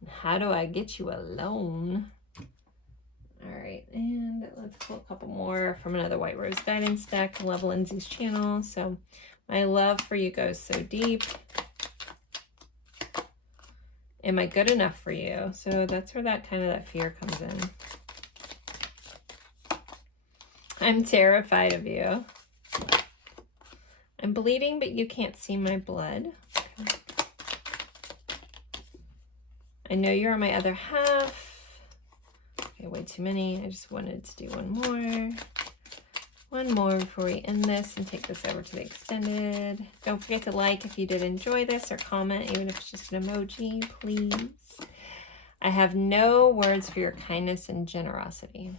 And how do I get you alone? All right, and let's pull a couple more from another White Rose guidance deck. I love Lindsay's channel. So my love for you goes so deep. Am I good enough for you? So that's where that kind of that fear comes in. I'm terrified of you. I'm bleeding, but you can't see my blood. Okay. I know you're my other half. Okay, way too many. I just wanted to do one more. One more before we end this and take this over to the extended. Don't forget to like if you did enjoy this, or comment, even if it's just an emoji, please. I have no words for your kindness and generosity.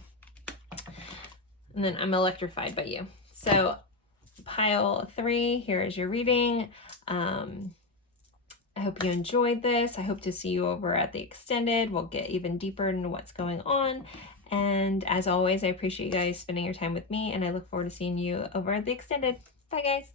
And then I'm electrified by you. So pile 3, here is your reading. I hope you enjoyed this. I hope to see you over at the extended. We'll get even deeper into what's going on. And as always, I appreciate you guys spending your time with me, and I look forward to seeing you over at the extended. Bye, guys.